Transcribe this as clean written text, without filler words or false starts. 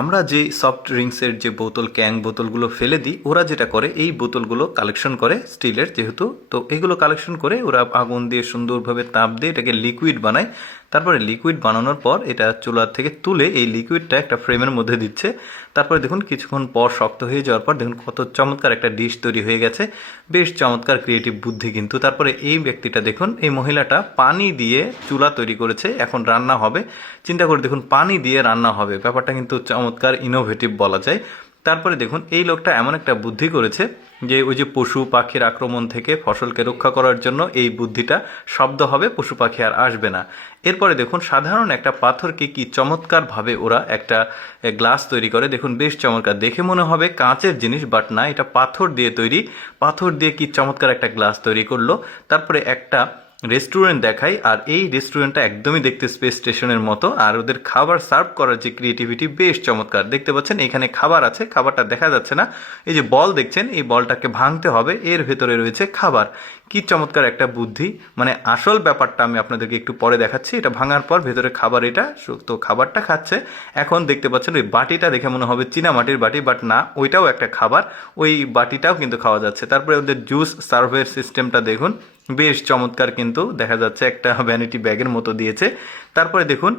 আমরা যে সফট ড্রিঙ্কসের যে বোতল ক্যাং বোতলগুলো ফেলে দিই, ওরা যেটা করে এই বোতলগুলো কালেকশন করে স্টিলের যেহেতু, তো এগুলো কালেকশন করে ওরা আগুন দিয়ে সুন্দরভাবে তাপ দিয়ে এটাকে লিকুইড বানায়। তারপরে লিকুইড বানানোর পর এটা চুলার থেকে তুলে এই লিকুইডটা একটা ফ্রেমের মধ্যে দিচ্ছে। তারপরে দেখুন কিছুক্ষণ পর শক্ত হয়ে যাওয়ার পর দেখুন কত চমৎকার একটা ডিশ তৈরি হয়ে গেছে। বেশ চমৎকার ক্রিয়েটিভ বুদ্ধি কিন্তু। তারপরে এই ব্যক্তিটা দেখুন, এই মহিলাটা পানি দিয়ে চুলা তৈরি করেছে, এখন রান্না হবে। চিন্তা করে দেখুন, পানি দিয়ে রান্না হবে, ব্যাপারটা কিন্তু চমৎকার ইনোভেটিভ বলা যায়। তারপরে দেখুন এই লোকটা এমন একটা বুদ্ধি করেছে যে ওই যে পশু পাখির আক্রমণ থেকে ফসলকে রক্ষা করার জন্য এই বুদ্ধিটা, শব্দ হবে, পশু পাখি আর আসবে না। এরপরে দেখুন সাধারণ একটা পাথরকে কি চমৎকারভাবে ওরা একটা গ্লাস তৈরি করে। দেখুন বেশ চমৎকার, দেখে মনে হবে কাঁচের জিনিস, বাট না, এটা পাথর দিয়ে তৈরি। পাথর দিয়ে কি চমৎকার একটা গ্লাস তৈরি করলো। তারপরে একটা রেস্টুরেন্ট দেখাই, আর এই রেস্টুরেন্টটা একদমই দেখতে স্পেস স্টেশনের মতো, আর ওদের খাবার সার্ভ করার যে ক্রিয়েটিভিটি বেশ চমৎকার। দেখতে পাচ্ছেন এখানে খাবার আছে, খাবারটা দেখা যাচ্ছে না, এই যে বল দেখছেন, এই বলটাকে ভাঙতে হবে, এর ভেতরে রয়েছে খাবার। কি চমৎকার একটা বুদ্ধি। মানে আসল ব্যাপারটা আমি আপনাদেরকে একটু পরে দেখাচ্ছি। এটা ভাঙার পর ভেতরে খাবার, এটা তো খাবারটা খাচ্ছে। এখন দেখতে পাচ্ছেন ওই বাটিটা দেখে মনে হবে চীনা মাটির বাটি, বাট না, ওইটাও একটা খাবার, ওই বাটিটাও কিন্তু খাওয়া যাচ্ছে। তারপরে ওদের জুস সার্ভের সিস্টেমটা দেখুন, বেশ চমৎকার কিন্তু দেখা যাচ্ছে, একটা ভ্যানিটি ব্যাগের মতো দিয়েছে। তারপরে দেখুন